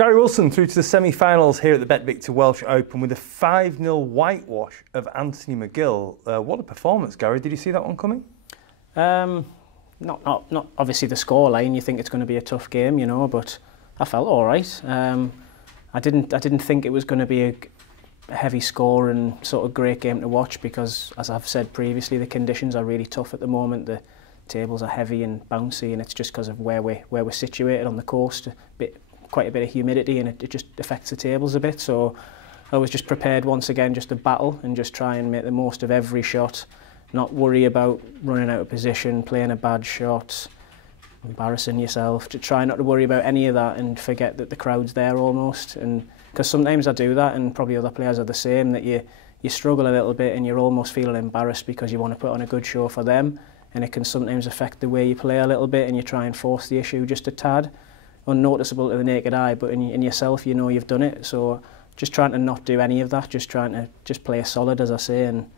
Gary Wilson through to the semi-finals here at the BetVictor Welsh Open with a 5-0 whitewash of Anthony McGill. What a performance, Gary. Did you see that one coming? Not obviously the scoreline. You think it's going to be a tough game, you know, but I felt all right. I didn't think it was going to be a heavy score and sort of great game to watch because, as I've said previously, the conditions are really tough at the moment. The tables are heavy and bouncy, and it's just because of where we're situated on the coast. Quite a bit of humidity, and it just affects the tables a bit. So I was just prepared once again just to battle and just try and make the most of every shot, not worry about running out of position, playing a bad shot, embarrassing yourself, to try not to worry about any of that and forget that the crowd's there almost. And because sometimes I do that, and probably other players are the same, that you struggle a little bit and you're almost feeling embarrassed because you want to put on a good show for them, and it can sometimes affect the way you play a little bit, and you try and force the issue just a tad. Unnoticeable to the naked eye, but in yourself you know you've done it. So just trying to not do any of that, just trying to play solid, as I say, and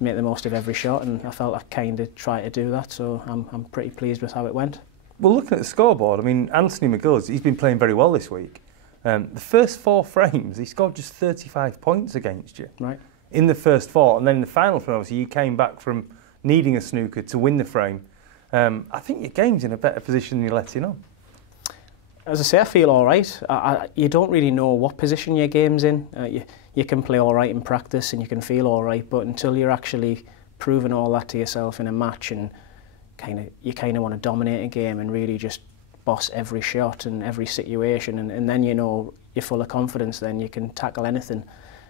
make the most of every shot, and I felt I kind of tried to do that, so I'm pretty pleased with how it went. Well, looking at the scoreboard, I mean, Anthony McGill, he's been playing very well this week. The first 4 frames, he scored just 35 points against you. Right. In the first 4, and then in the final frame, obviously, you came back from needing a snooker to win the frame. I think your game's in a better position than you're letting on. As I say, I feel all right. You don't really know what position your game's in. You can play all right in practice and you can feel all right, but until you're actually proving all that to yourself in a match, and you kind of want to dominate a game and really just boss every shot and every situation, and then you know you're full of confidence, then you can tackle anything.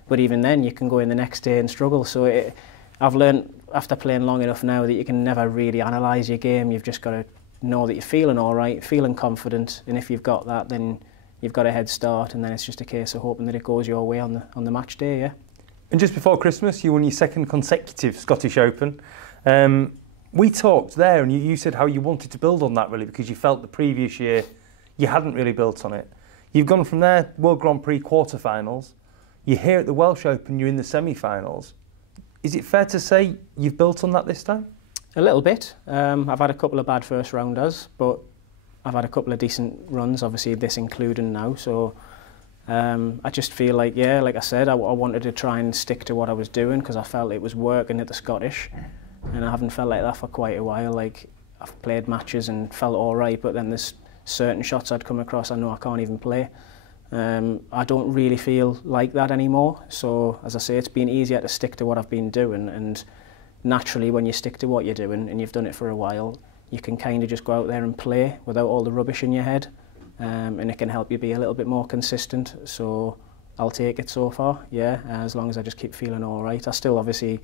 But even then, you can go in the next day and struggle. So I've learned after playing long enough now that you can never really analyse your game. You've just got to know that you're feeling all right, feeling confident, and if you've got that, then you've got a head start, and then it's just a case of hoping that it goes your way on the match day, yeah. And just before Christmas, you won your 2nd consecutive Scottish Open. We talked there, and you said how you wanted to build on that, really, because you felt the previous year you hadn't really built on it. You've gone from there, World Grand Prix quarterfinals. You're here at the Welsh Open, you're in the semi-finals. Is it fair to say you've built on that this time? A little bit. I've had a couple of bad first rounders, but I've had a couple of decent runs, obviously this including now. So I just feel like, yeah, like I said, I wanted to try and stick to what I was doing because I felt it was working at the Scottish, and I haven't felt like that for quite a while. Like, I've played matches and felt all right, but then there's certain shots I'd come across I know I can't even play. I don't really feel like that anymore. So as I say, it's been easier to stick to what I've been doing, and naturally when you stick to what you're doing and you've done it for a while, you can kind of just go out there and play without all the rubbish in your head, and it can help you be a little bit more consistent. So I'll take it so far, yeah, as long as I just keep feeling all right. I still obviously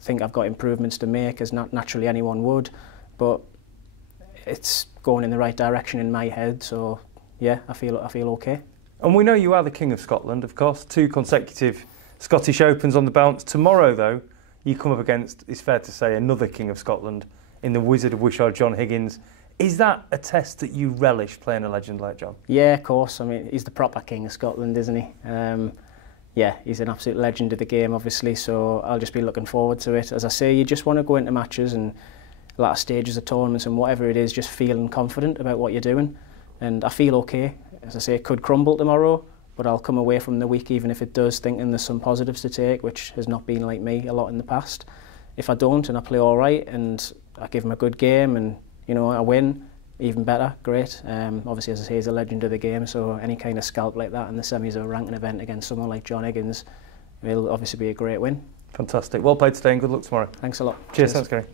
think I've got improvements to make, as naturally anyone would, but it's going in the right direction in my head, so yeah, I feel okay. And we know you are the King of Scotland, of course, 2 consecutive Scottish Opens on the bounce. Tomorrow, though, you come up against, it's fair to say, another King of Scotland in the Wizard of Wishaw, John Higgins. Is that a test that you relish, playing a legend like John? Yeah, of course. I mean, he's the proper King of Scotland, isn't he? Yeah, he's an absolute legend of the game, obviously, so I'll just be looking forward to it. As I say, you just want to go into matches and latter stages of tournaments and whatever it is, just feeling confident about what you're doing. And I feel okay. As I say, it could crumble tomorrow, but I'll come away from the week, even if it does, thinking there's some positives to take, which has not been like me a lot in the past. If I don't and I play all right and I give him a good game and, you know, I win, even better, great. Obviously, as I say, he's a legend of the game, so any kind of scalp like that in the semis of a ranking event against someone like John Higgins will obviously be a great win. Fantastic. Well played today and good luck tomorrow. Thanks a lot. Cheers. Thanks, Gary.